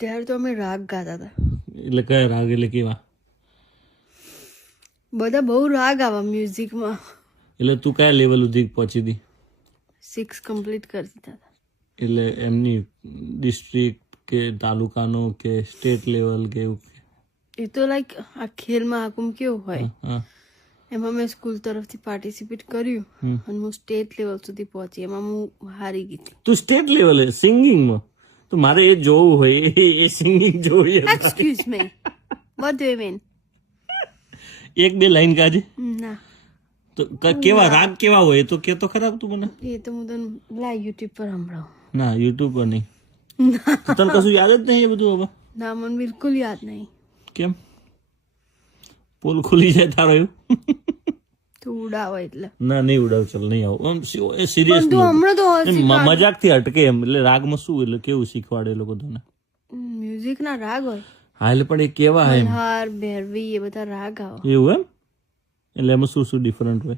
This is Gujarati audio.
ત્યારે તો અમે રાગ ગાતા હતા. એટલે કયા રાગ એટલે કેવા? બધા બહુ રાગ આવા મ્યુઝિકમાં. એટલે તું કયા લેવલ સુધી પહોંચી હતી? 6 કમ્પ્લીટ કરી દીધા હતા. એટલે એમની ડિસ્ટ્રિક્ટ કે તાલુકાનો કે સ્ટેટ લેવલ કે એવું? એ તો લાઈક આ ખેલ મહાકુંભ કેવું હોય હા. એમાં મેં સ્કૂલ તરફથી પાર્ટિસિપેટ કર્યું હમ. અને હું સ્ટેટ લેવલ સુધી પહોંચી. એમાં હું હારી ગઈ હતી. તું સ્ટેટ લેવલે સિંગિંગમાં? તો મારે એ જોવું હોય, એ સિંગિંગ જોવી હતી. Excuse me, what do you mean? એક બે લાઈન ગાજે. ના, તો કેવા રાગ કેવા હોય એ તો કે તો ખરાબ તું મને. એ તો હું તને લાઈ યુટ્યુબ પર સંભળાવું. ના યુટ્યુબ પર નહીં. તો તને કશું યાદ જ નહીં એ બધું હવે? ના, મને બિલકુલ યાદ નહીં. કેમ? પોલ ખુલી જાય તારો એવું? તું ઉડાવો એટલે. ના નહીં ઉડાવ, ચાલ નહીં આવું. એ સિરિયસ તું હમણાં તો મજાક થી અટકે એમ. એટલે રાગમાં શું એટલે કેવું શીખવાડે એ લોકો તને? મ્યુઝિક ના રાગ હોય. હા એટલે પણ એ કેવા એમ મલ્હાર, ભૈરવી એ બધા રાગ આવે. એવું એમ? એટલે એમાં શું શું ડિફરન્ટ હોય?